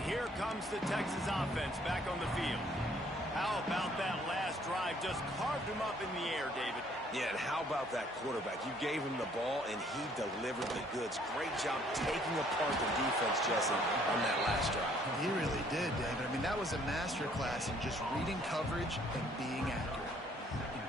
And here comes the Texas offense back on the field. How about that last drive? Just carved him up in the air, David. Yeah, and how about that quarterback? You gave him the ball, and he delivered the goods. Great job taking apart the defense, Jesse, on that last drive. He really did, David. I mean, that was a masterclass in just reading coverage and being accurate.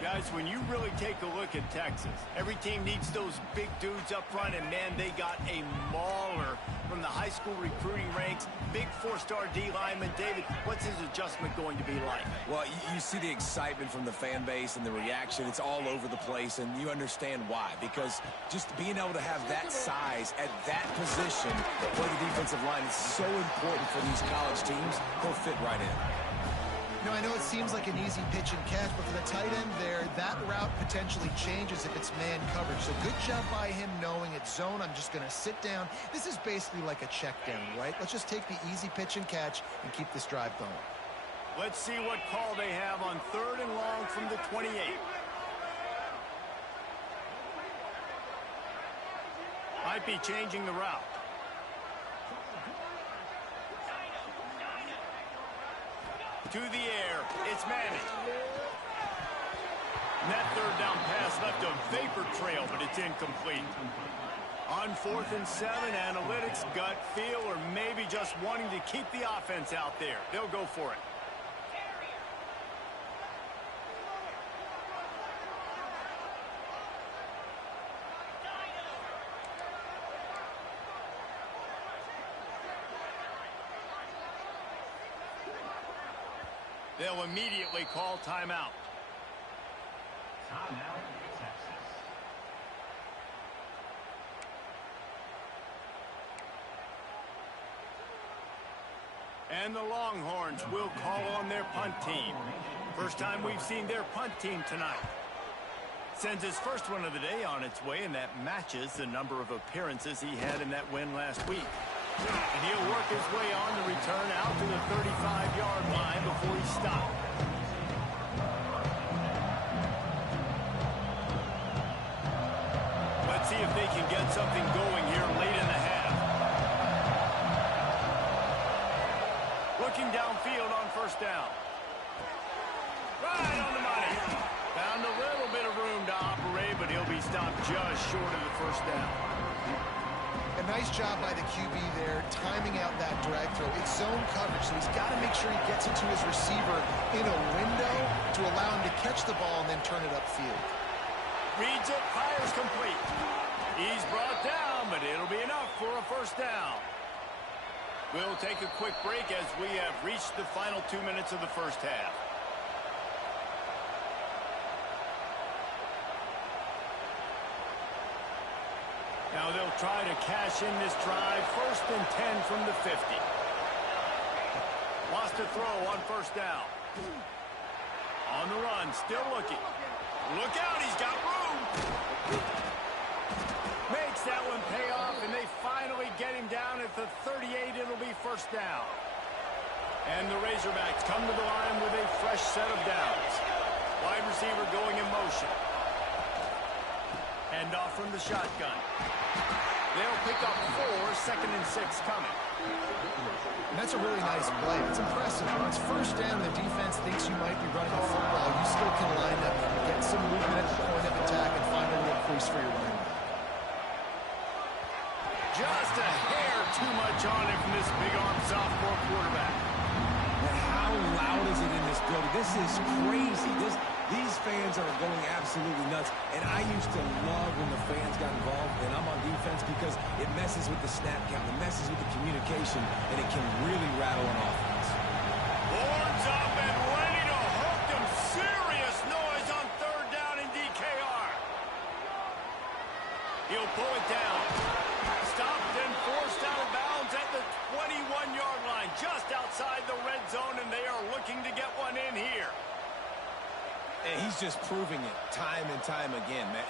Guys, when you really take a look at Texas, every team needs those big dudes up front, and, man, they got a mauler from the high school recruiting ranks. Big four-star D lineman. David, what's his adjustment going to be like? Well, you see the excitement from the fan base and the reaction. It's all over the place, and you understand why. Because just being able to have that size at that position for the defensive line is so important for these college teams. He'll fit right in. I know it seems like an easy pitch and catch, but for the tight end there, that route potentially changes if it's man coverage. So good job by him knowing it's zone. I'm just going to sit down. This is basically like a check down, right? Let's just take the easy pitch and catch and keep this drive going. Let's see what call they have on 3rd and long from the 28. Might be changing the route. To the air, it's Manning. And that 3rd down pass left a vapor trail, but it's incomplete. On 4th and 7, analytics, gut feel, or maybe just wanting to keep the offense out there. They'll go for it. They'll immediately call timeout. Timeout, Texas. And the Longhorns will call on their punt team. First time we've seen their punt team tonight. Sends his first one of the day on its way, and that matches the number of appearances he had in that win last week. And he'll work his way on the return out to the 35-yard line before he stopped. Let's see if they can get something going here late in the half. Looking downfield on 1st down. Right on the money. Found a little bit of room to operate, but he'll be stopped just short of the 1st down. A nice job by the QB there, timing out that drag throw. It's zone coverage, so he's got to make sure he gets it to his receiver in a window to allow him to catch the ball and then turn it upfield. Reads it, fires complete. He's brought down, but it'll be enough for a 1st down. We'll take a quick break as we have reached the final 2 minutes of the 1st half. Now they'll try to cash in this drive. 1st and 10 from the 50. Lost a throw on 1st down. On the run, still looking. Look out, he's got room. Makes that one pay off, and they finally get him down at the 38. It'll be 1st down. And the Razorbacks come to the line with a fresh set of downs. Wide receiver going in motion. Hand off from the shotgun. They'll pick up 4, 2nd and 6 coming. And that's a really nice play. It's impressive. When it's 1st down, the defense thinks you might be running a football. You still can line up, get some movement at the point of attack, and find a little crease for your running back. Just a hair too much on it from this big-arm sophomore quarterback. And how loud is it in this building? This is crazy. These fans are going absolutely nuts. And I used to love when the fans got involved, and I'm on defense because it messes with the snap count, it messes with the communication, and it can really rattle an offense. Horns up and ready to hook them. Serious noise on 3rd down in DKR. He'll pull it down. Stopped and forced out of bounds at the 21-yard line, just outside the red zone, and they are looking to get one in here. And he's just proving it time and time again, man.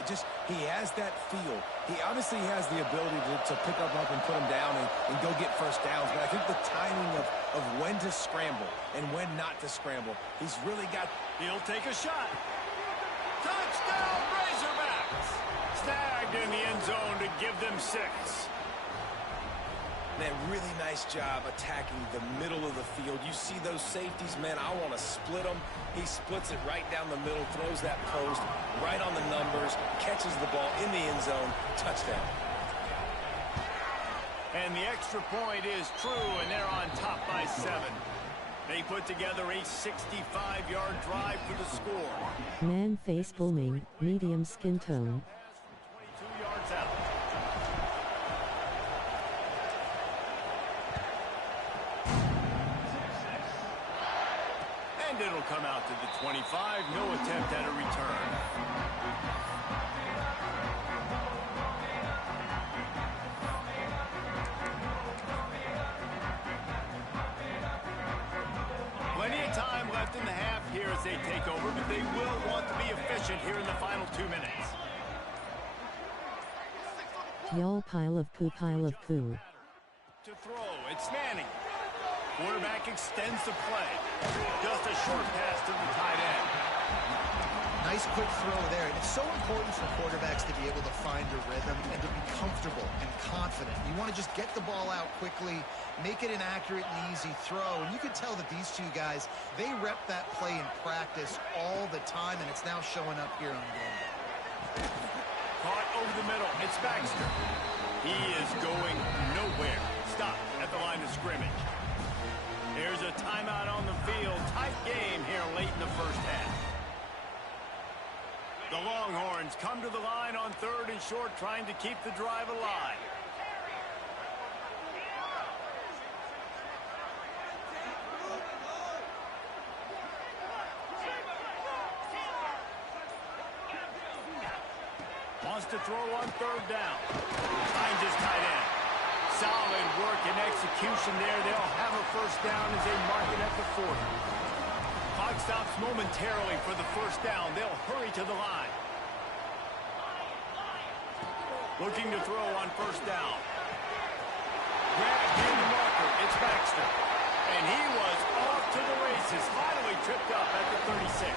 He has that feel. He obviously has the ability to pick up and put him down and go get 1st downs. But I think the timing of when to scramble and when not to scramble, he's really got. He'll take a shot. Touchdown, Razorbacks! Snagged in the end zone to give them 6. Man, really nice job attacking the middle of the field. You see those safeties, man, I want to split them. He splits it right down the middle, throws that post right on the numbers, catches the ball in the end zone, touchdown. And the extra point is true, and they're on top by 7. They put together a 65-yard drive for the score. Man face booming, medium skin tone. 22 yards out. And it'll come out to the 25. No attempt at a return. Plenty of time left in the half here as they take over, but they will want to be efficient here in the final 2 minutes. Y'all pile of poo, pile of poo. To throw, it's Manning. Quarterback extends the play. Just a short pass to the tight end. Nice quick throw there. And it's so important for quarterbacks to be able to find a rhythm and to be comfortable and confident. You want to just get the ball out quickly, make it an accurate and easy throw. And you can tell that these two guys, they rep that play in practice all the time, and it's now showing up here on game day. Caught over the middle. It's Baxter. He is going nowhere. Stop at the line of scrimmage. There's a timeout on the field. Tight game here late in the first half. The Longhorns come to the line on 3rd and short, trying to keep the drive alive. Wants to throw on 3rd down. Finds his tight end. Solid work and execution there. They'll have a first down as they mark it at the 40. Clock stops momentarily for the first down. They'll hurry to the line. Looking to throw on 1st down. Grabbed near the marker. It's Baxter. And he was off to the races. Finally tripped up at the 36.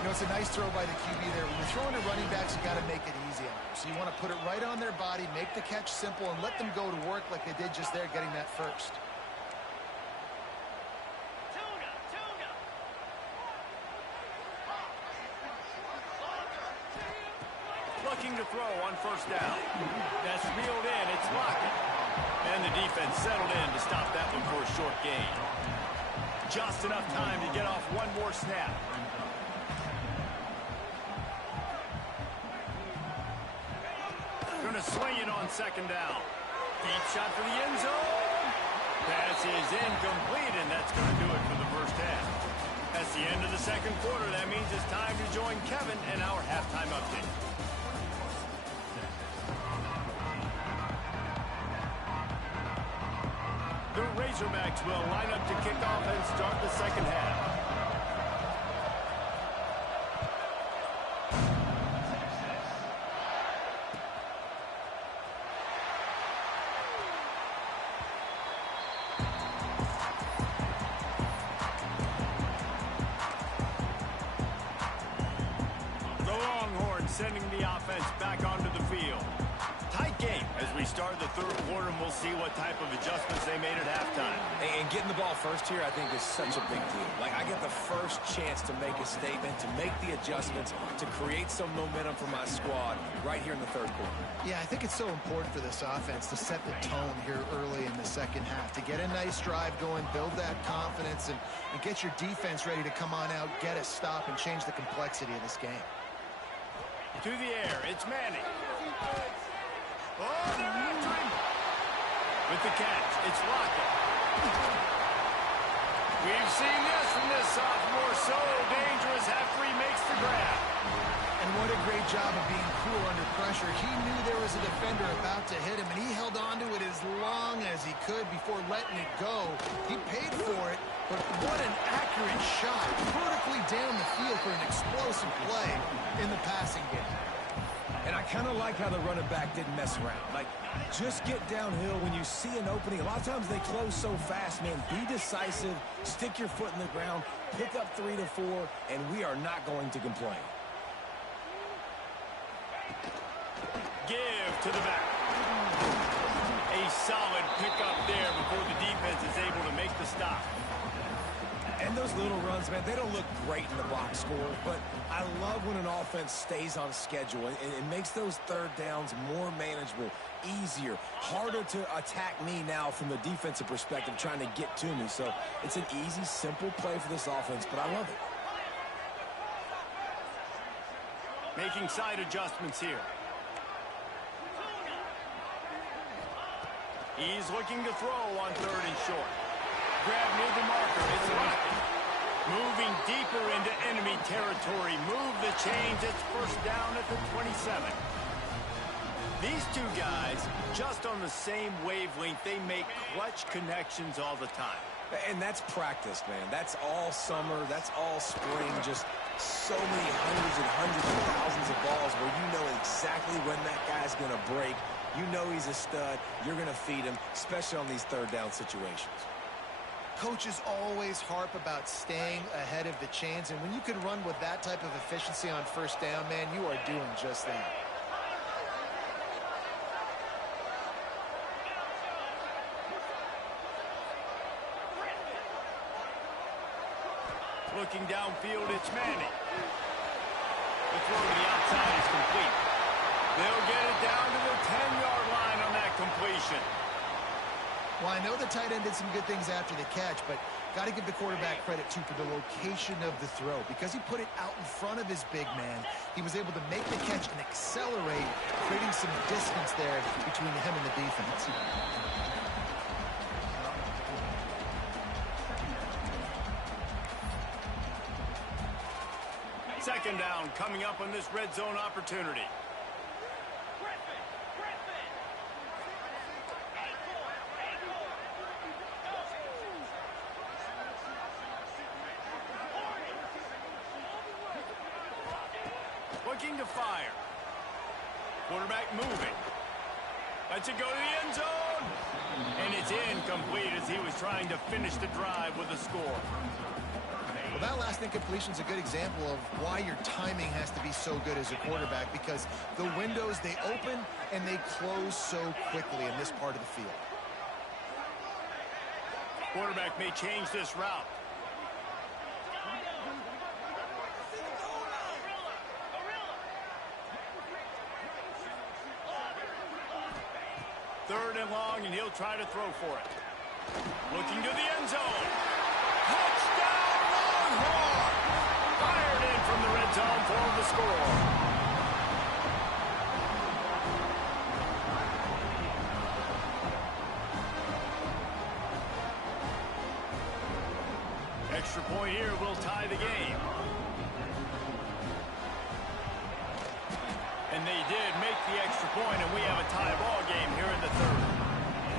You know, it's a nice throw by the QB there. When you're throwing to running backs, you got to make it easy on them. So you want to put it right on their body, make the catch simple, and let them go to work like they did just there, getting that first. Looking to throw on 1st down. That's reeled in. It's Lockett. And the defense settled in to stop that one for a short gain. Just enough time to get off one more snap. Going to swing it on 2nd down. Deep shot for the end zone. Pass is incomplete, and that's going to do it for the first half. That's the end of the 2nd quarter. That means it's time to join Kevin and our halftime update. The Razorbacks will line up to kick off and start the 2nd half. The Longhorns sending the offense back onto the field. Tight game as we start the 3rd quarter, and we'll see what type of adjustments they made at halftime. And getting the ball first here, I think, is such a big deal. Like, I get the first chance to make a statement, to make the adjustments, to create some momentum for my squad right here in the 3rd quarter. Yeah, I think it's so important for this offense to set the tone here early in the 2nd half, to get a nice drive going, build that confidence, and get your defense ready to come on out, get a stop, and change the complexity of this game. To the air, it's Manning. Oh, they're after him. With the catch, it's Lockett. We've seen this from this sophomore, so dangerous after he makes the grab. And what a great job of being cool under pressure. He knew there was a defender about to hit him, and he held on to it as long as he could before letting it go. He paid for it, but what an accurate shot vertically down the field for an explosive play in the passing game. And I kind of like how the running back didn't mess around. Like, just get downhill when you see an opening. A lot of times they close so fast, man. Be decisive, stick your foot in the ground, pick up 3 to 4, and we are not going to complain. Give to the back. A man, they don't look great in the box score, but I love when an offense stays on schedule and it makes those third downs more manageable, easier, harder to attack me now from the defensive perspective trying to get to me. So it's an easy, simple play for this offense, but I love it. Making side adjustments here. He's looking to throw on 3rd and short. Grab near the marker. It's locked. Moving deeper into enemy territory. Move the chains. It's 1st down at the 27. These two guys, just on the same wavelength, they make clutch connections all the time. And that's practice, man. That's all summer. That's all spring. Just so many hundreds of thousands of balls where you know exactly when that guy's going to break. You know he's a stud. You're going to feed him, especially on these 3rd down situations. Coaches always harp about staying ahead of the chains, and when you can run with that type of efficiency on 1st down, man, you are doing just that. Looking downfield, it's Manning. The throw to the outside is complete. They'll get it down to the 10-yard line on that completion. Well, I know the tight end did some good things after the catch, but got to give the quarterback credit, too, for the location of the throw. Because he put it out in front of his big man, he was able to make the catch and accelerate, creating some distance there between him and the defense. 2nd down coming up on this red zone opportunity. Looking to fire. Quarterback moving. Lets it go to the end zone. And it's incomplete as he was trying to finish the drive with a score. Well, that last incompletion is a good example of why your timing has to be so good as a quarterback, because the windows, they open and they close so quickly in this part of the field. Quarterback may change this route. Third and long, and he'll try to throw for it. Looking to the end zone. Touchdown, Longhorn! Fired in from the red zone for the score. Extra point here will tie the game. And they did make the extra point, and we have a tie ball game here in the 3rd.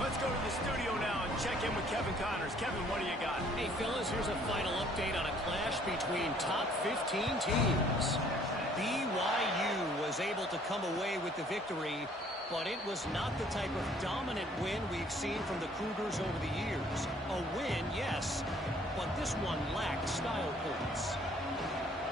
Let's go to the studio now and check in with Kevin Connors. Kevin, what do you got? Hey, fellas, here's a final update on a clash between top 15 teams. BYU was able to come away with the victory, but it was not the type of dominant win we've seen from the Cougars over the years. A win, yes, but this one lacked style points.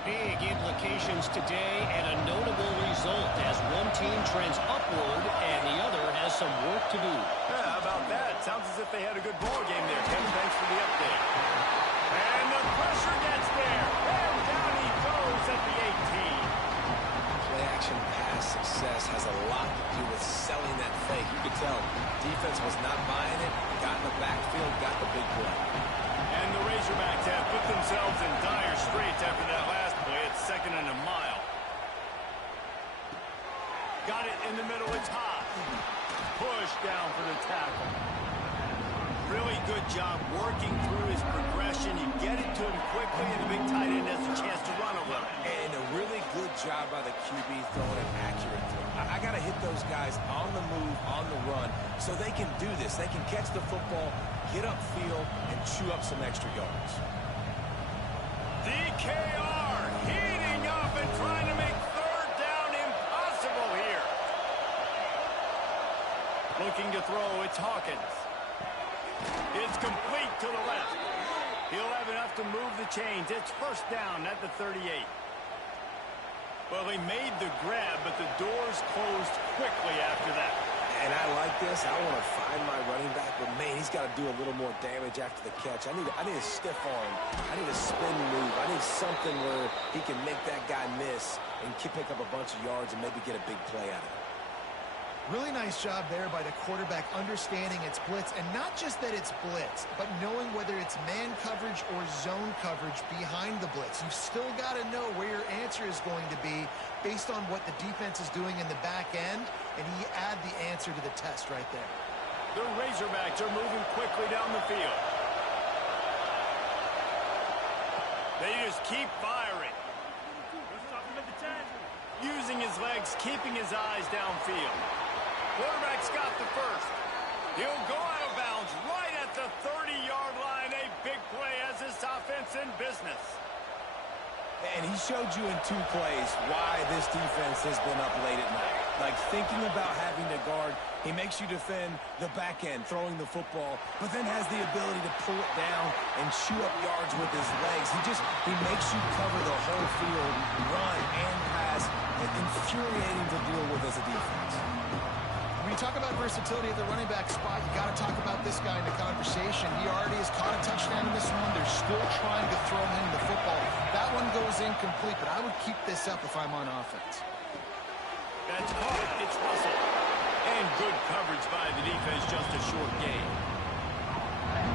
Big implications today and a notable result as one team trends upward and the other has some work to do. Yeah, how about that? Sounds as if they had a good ball game there, Kevin. Thanks for the update. And the pressure gets there. And down he goes at the 18. Play-action pass success has a lot to do with selling that fake. You could tell defense was not buying it, got in the backfield, got the big play. And the Razorbacks have put themselves in dire straits after that last play. It's 2nd and a mile. Got it in the middle. It's hot. Push down for the tackle. Really good job working through his progression. You get it to him quickly, and the big tight end has a chance to run a little. And a really good job by the QB throwing an accurate throw. I got to hit those guys on the move, on the run, so they can do this. They can catch the football, get upfield, and chew up some extra yards. DKR heating up and trying to make 3rd down impossible here. Looking to throw, it's Hawkins. It's complete to the left. He'll have enough to move the chains. It's 1st down at the 38. Well, he made the grab, but the doors closed quickly after that. And I like this. I want to find my running back, but man, he's got to do a little more damage after the catch. I need a stiff arm. I need a spin move. I need something where he can make that guy miss and pick up a bunch of yards and maybe get a big play out of it. Really nice job there by the quarterback understanding it's blitz, and not just that it's blitz, but knowing whether it's man coverage or zone coverage behind the blitz. You've still got to know where your answer is going to be based on what the defense is doing in the back end, and he add the answer to the test right there. The Razorbacks are moving quickly down the field. They just keep firing. Using his legs, keeping his eyes downfield. Quarterback's got the first. He'll go out of bounds right at the 30-yard line. A big play as this offense in business. And he showed you in 2 plays why this defense has been up late at night. Like thinking about having to guard, he makes you defend the back end, throwing the football, but then has the ability to pull it down and chew up yards with his legs. He makes you cover the whole field, run and pass. Infuriating to deal with as a defense. When you talk about versatility at the running back spot, you got to talk about this guy in the conversation. He already has caught a touchdown in this one. They're still trying to throw him the football. That one goes incomplete, but I would keep this up if I'm on offense. That's caught. It's Russell. And good coverage by the defense, just a short gain.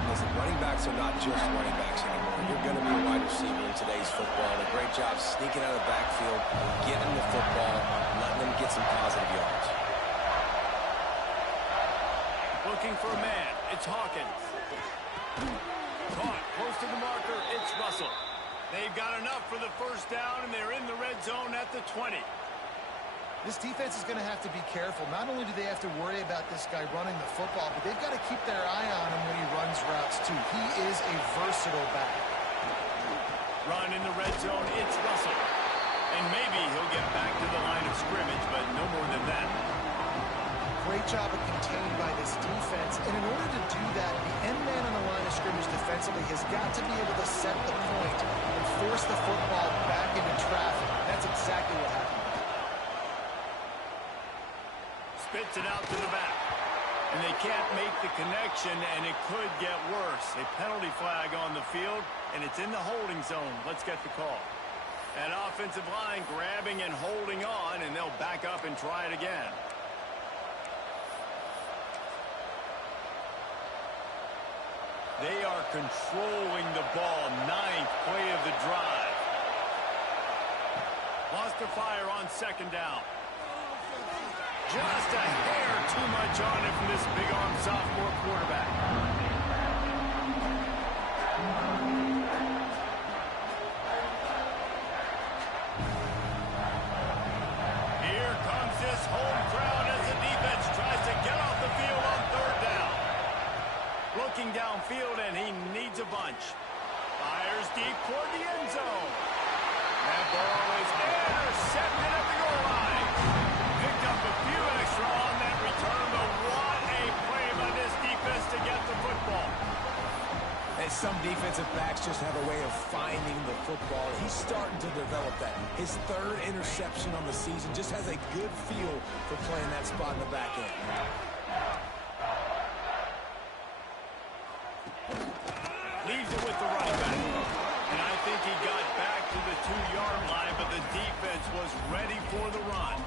Listen, running backs are not just running backs anymore. You're going to be a wide receiver in today's football. And a great job sneaking out of the backfield, getting the football, letting them get some positive yards. Looking for a man. It's Hawkins. Caught close to the marker. It's Russell. They've got enough for the first down, and they're in the red zone at the 20. This defense is going to have to be careful. Not only do they have to worry about this guy running the football, but they've got to keep their eye on him when he runs routes, too. He is a versatile back. Run in the red zone. It's Russell. And maybe he'll get back to the line of scrimmage, but no more than that. Great job of contained by this defense. And in order to do that, the end man on the line of scrimmage defensively has got to be able to set the point and force the football back into traffic. That's exactly what happened. Spits it out to the back. And they can't make the connection, and it could get worse. A penalty flag on the field, and it's in the holding zone. Let's get the call. That offensive line grabbing and holding on, and they'll back up and try it again. They are controlling the ball. 9th play of the drive. Lost to fire on second down. Just a hair too much on it from this big-arm sophomore quarterback. Here comes this home crowd as the defense tries to get off the field on 3rd down. Looking downfield, and he needs a bunch. Fires deep toward the end zone. That ball is intercepted at the goal line. Picked up a few extra on that return, but what a play by this defense to get the football. And some defensive backs just have a way of finding the football. He's starting to develop that. His 3rd interception on the season, just has a good feel for playing that spot in the back end. Leaves it with the running back. And I think he got back to the 2-yard line, but the defense was ready for the run.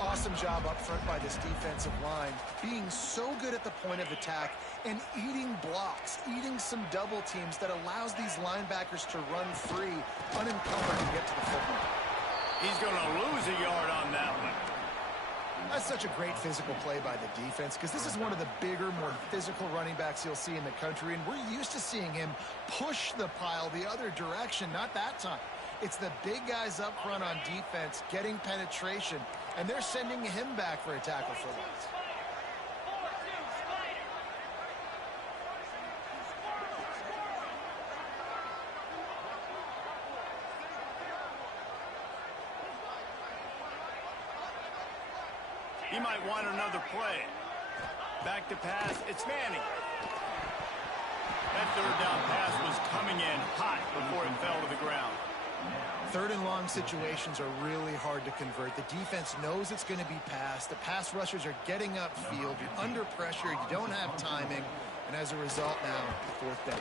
Awesome job up front by this defensive line, being so good at the point of attack and eating blocks, eating some double teams that allows these linebackers to run free, unencumbered to get to the football. He's going to lose a yard on that one. That's such a great physical play by the defense, because this is one of the bigger, more physical running backs you'll see in the country, and we're used to seeing him push the pile the other direction. Not that time. It's the big guys up front on defense getting penetration, and they're sending him back for a tackle for once. He might want another play. Back to pass. It's Manning. That 3rd down pass was coming in hot before it fell to the ground. Third and long situations are really hard to convert. The defense knows it's going to be passed. The pass rushers are getting upfield. You're under pressure. You don't have timing. And as a result now, fourth down.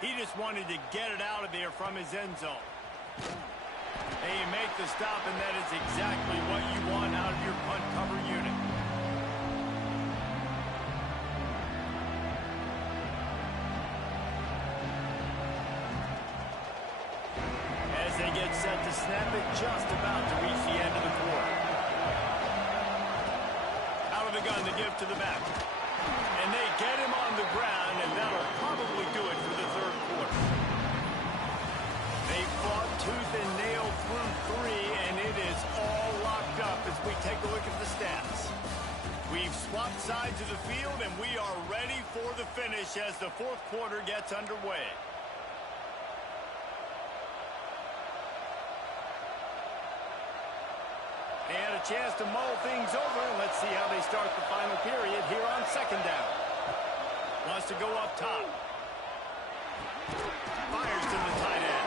He just wanted to get it out of there from his end zone. They make the stop, and that is exactly what you want out of your punt cover unit. As they get set to snap it, just about to reach the end of the quarter. Out of the gun to give to the back. And they get him on the ground, and that'll probably do it for the third quarter. They fought tooth and nail through three, and it is all locked up as we take a look at the stats. We've swapped sides of the field, and we are ready for the finish as the fourth quarter gets underway. They had a chance to mull things over, and let's see how they start the final period here on second down. Wants to go up top. Fires to the tight end.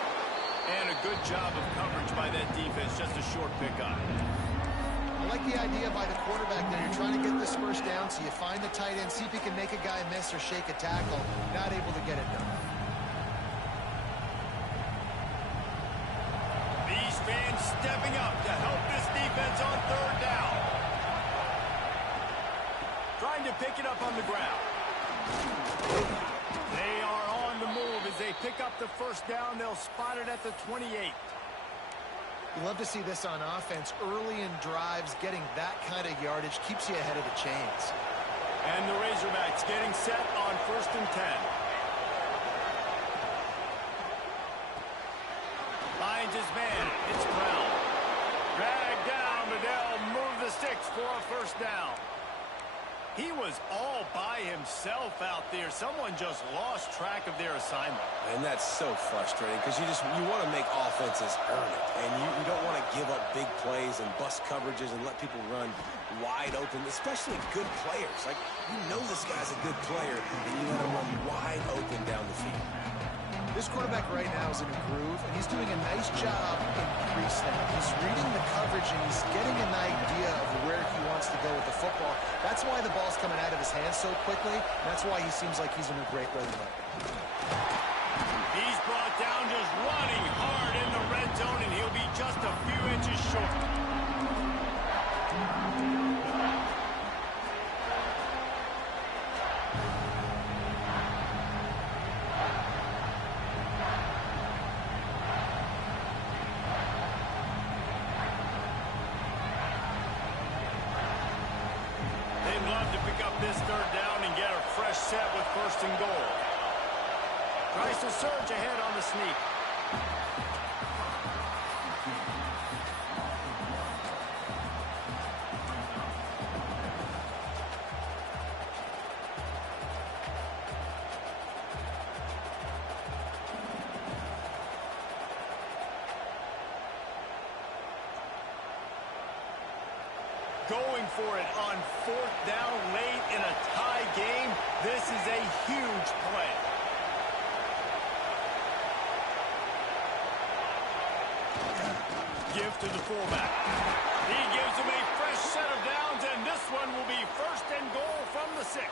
And a good job of coverage by that defense, just a short pickup. I like the idea by the quarterback there. You're trying to get this first down, so you find the tight end, see if he can make a guy miss or shake a tackle. Not able to get it done. These fans stepping up to help this defense on third down. Trying to pick it up on the ground. They are on the move as they pick up the first down. They'll spot it at the 28. You love to see this on offense. Early in drives, getting that kind of yardage keeps you ahead of the chains. And the Razorbacks getting set on 1st and 10. Finds his man. It's Brown. Dragged down, but they'll move the sticks for a first down. He was all by himself out there. Someone just lost track of their assignment. And that's so frustrating because you want to make offenses earn it. And you don't want to give up big plays and bust coverages and let people run wide open, especially good players. Like, you know this guy's a good player, and you let him run wide open down the field. This quarterback right now is in a groove, and he's doing a nice job in pre-snap. He's reading the coverage, and he's getting an idea of where he wants to go with the football. That's why the ball's coming out of his hands so quickly, and that's why he seems like he's in a great rhythm right now. He's brought down just running hard in the red zone, and he'll be just a few inches short. This third down and get a fresh set with 1st and goal. Tries to surge ahead on the sneak. Going for it on 4th down late in a tie game. This is a huge play. Give to the fullback. He gives him a fresh set of downs, and this one will be 1st and goal from the 6.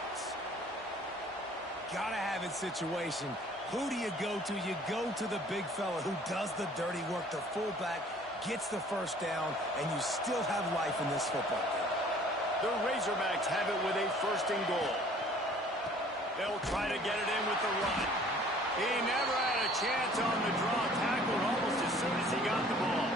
Gotta have it situation. Who do you go to? You go to the big fella who does the dirty work, the fullback, gets the first down, and you still have life in this football game. The Razorbacks have it with a 1st and goal. They'll try to get it in with the run. He never had a chance on the draw, tackled almost as soon as he got the ball.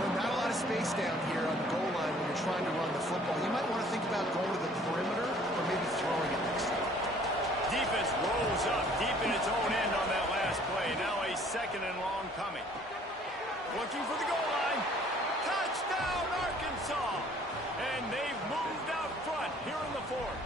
Well, not a lot of space down here on the goal line when you're trying to run the football. You might want to think about going to the perimeter or maybe throwing it next time. Defense rolls up deep in its own end on that last play. Now a 2nd and long coming. Looking for the goal line. Touchdown, Arkansas! And they've moved out front here in the 4th.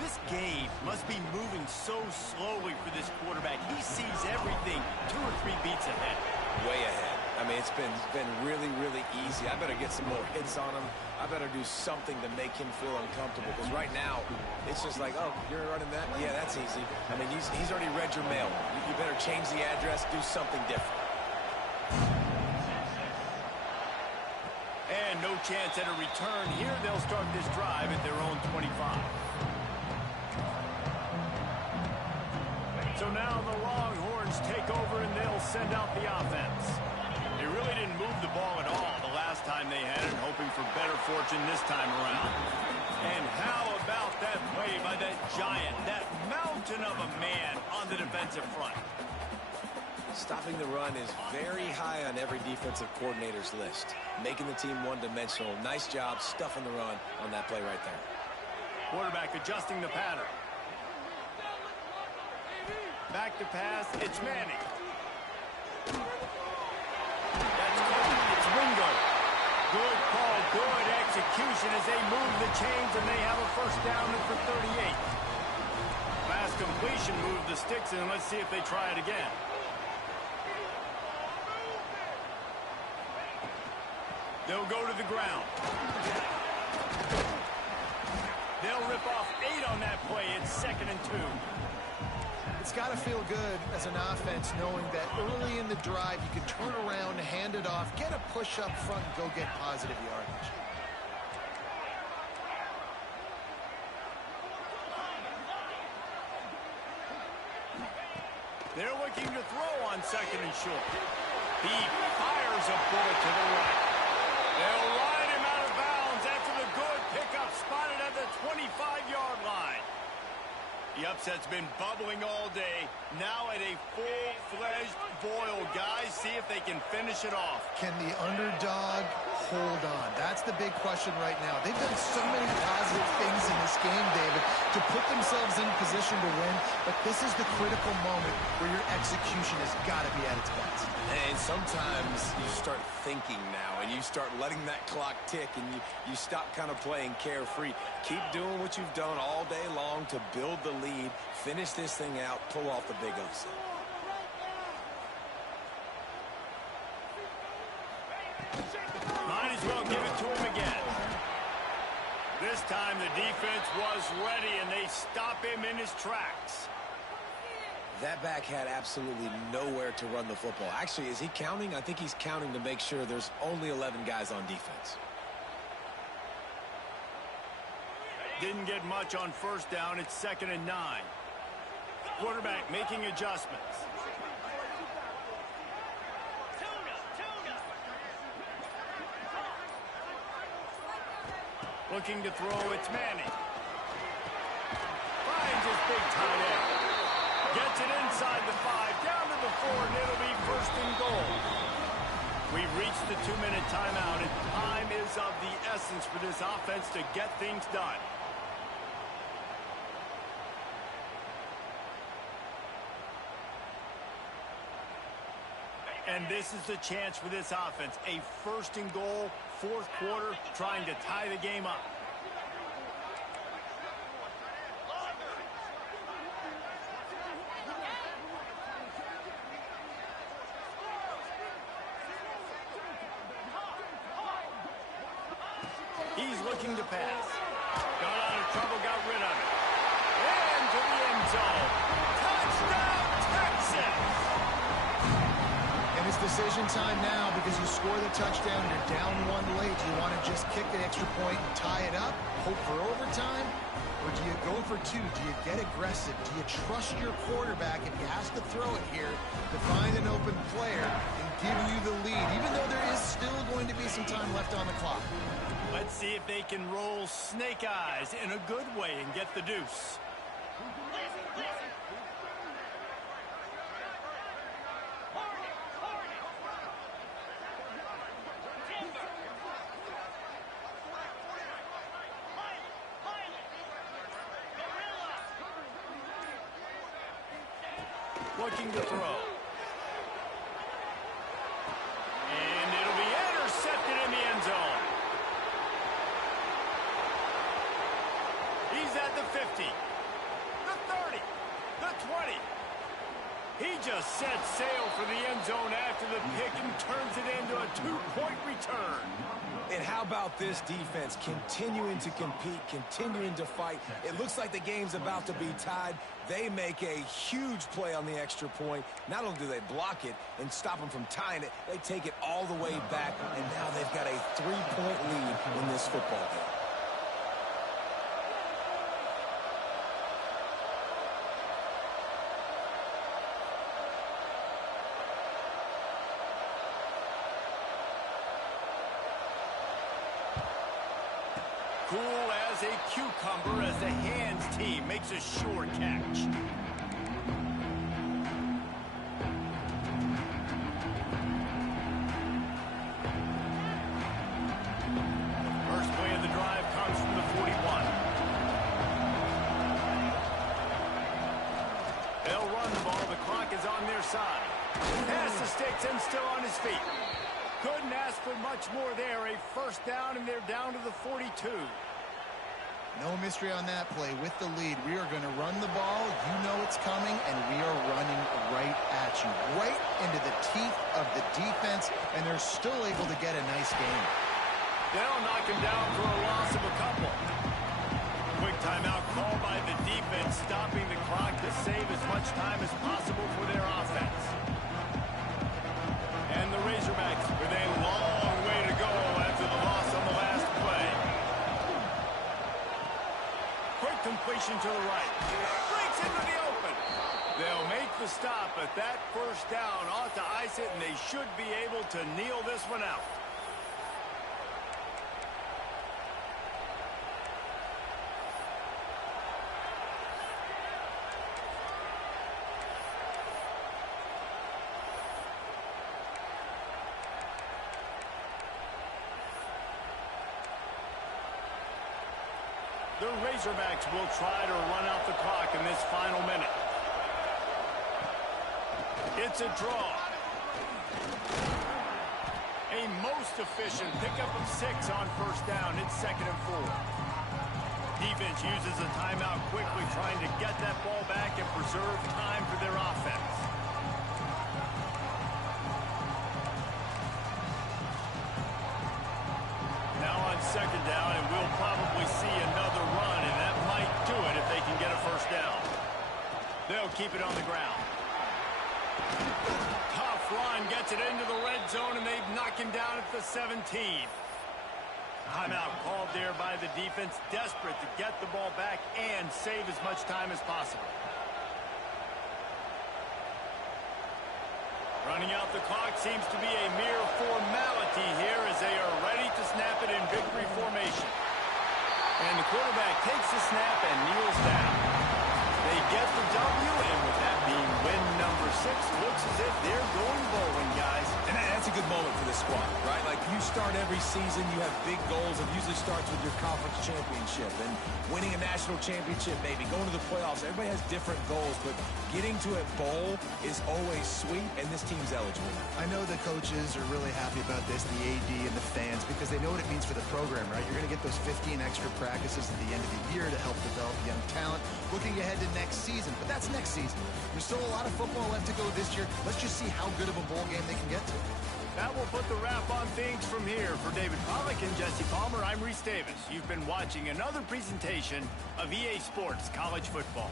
This game must be moving so slowly for this quarterback. He sees everything 2 or 3 beats ahead. Way ahead. I mean, it's been really, really easy. I better get some more hits on him. I better do something to make him feel uncomfortable. Because right now, it's just like, oh, you're running that? Yeah, that's easy. I mean, he's already read your mail. You better change the address, do something different. And no chance at a return here. They'll start this drive at their own 25. So now the Longhorns take over and they'll send out the offense. They really didn't move the ball at all the last time they had it, hoping for better fortune this time around. And how about that play by that giant, that mountain of a man on the defensive front? Stopping the run is very high on every defensive coordinator's list. Making the team one-dimensional. Nice job stuffing the run on that play right there. Quarterback adjusting the pattern. Back to pass. It's Manning. That's good. It's Wingo. Good call. Good execution as they move the chains and they have a first down for 38. Last completion moved the sticks in. Let's see if they try it again. They'll go to the ground. They'll rip off 8 on that play. It's 2nd and 2. It's got to feel good as an offense knowing that early in the drive you can turn around, hand it off, get a push up front, and go get positive yardage. They're looking to throw on 2nd and short. He fires a bullet to the right. They'll ride him out of bounds after the good pickup spotted at the 25-yard line. The upset's been bubbling all day. Now at a full-fledged boil, guys. See if they can finish it off. Can the underdog hold on? That's the big question right now. They've done so many positive things in this game, David, to put themselves in position to win, but this is the critical moment where your execution has got to be at its best. And sometimes you start thinking now, and you start letting that clock tick, and you stop kind of playing carefree. Keep doing what you've done all day long to build the lead, finish this thing out, pull off the big upset. Might as well give it to him again. This time the defense was ready, and they stop him in his tracks. That back had absolutely nowhere to run the football. Actually, is he counting? I think he's counting to make sure there's only 11 guys on defense. Didn't get much on first down. It's 2nd and 9. Quarterback making adjustments. Looking to throw, it's Manning. Finds his big tight end. Gets it inside the 5, down to the 4, and it'll be 1st and goal. We've reached the 2-minute timeout, and time is of the essence for this offense to get things done. And this is the chance for this offense. A 1st and goal, 4th quarter, trying to tie the game up. He's looking to pass. Got out of trouble, got rid of it. And to the end zone. Touchdown, Texas! And it's decision time now because you score the touchdown, you're down 1 late. Do you want to just kick the extra point and tie it up, hope for overtime? Or do you go for 2? Do you get aggressive? Do you trust your quarterback if he has to throw it here to find an open player and give you the lead, even though there is still going to be some time left on the clock? Let's see if they can roll snake eyes in a good way and get the deuce. Looking to throw. And it'll be intercepted in the end zone. He's at the 50, the 30, the 20. He just set sail for the end zone after the pick and turns it into a 2-point return. And how about this defense continuing to compete, continuing to fight? It looks like the game's about to be tied. They make a huge play on the extra point. Not only do they block it and stop them from tying it, they take it all the way back, and now they've got a 3-point lead in this football game. Cool as a cucumber as the hands team makes a sure catch. First play of the drive comes from the 41. They'll run the ball. The clock is on their side. Pass the sticks and still on his feet. Couldn't ask for much more there. A first down, and they're down to the 42. No mystery on that play. With the lead, we are going to run the ball. You know it's coming, and we are running right at you. Right into the teeth of the defense, and they're still able to get a nice game. They'll knock him down for a loss of a couple. Quick timeout call by the defense, stopping the clock to save as much time as possible for their offense. And the Razorbacks with a long way to go after the loss on the last play. Quick completion to the right. Breaks into the open. They'll make the stop, but that first down ought to ice it, and they should be able to kneel this one out. The Razorbacks will try to run out the clock in this final minute. It's a draw. A most efficient pickup of 6 on first down. It's 2nd and 4. Defense uses a timeout quickly, trying to get that ball back and preserve time for their offense. Now on 2nd down, and we'll probably see another run, and that might do it if they can get a first down. They'll keep it on the ground. Tough run, gets it into the red zone, and they knock him down at the 17. Timeout called there by the defense, desperate to get the ball back and save as much time as possible. Running out the clock seems to be a mere formality here as they are ready to snap it in victory formation. And the quarterback takes the snap and kneels down. They get the W, and with that being win number 6, looks as if they're going bowling, guys. And that's a good moment for this squad, right? Like, you start every season, you have big goals. It usually starts with your conference championship and winning a national championship, maybe going to the playoffs. Everybody has different goals, but getting to a bowl is always sweet, and this team's eligible. I know the coaches are really happy about this, the AD and the fans, because they know what it means for the program, right? You're going to get those 15 extra practices at the end of the year to help develop young talent. Looking ahead to next season, but that's next season. There's still a lot of football left to go this year. Let's just see how good of a bowl game they can get to. That will put the wrap on things from here. For David Pollack and Jesse Palmer, I'm Reese Davis. You've been watching another presentation of EA Sports College Football.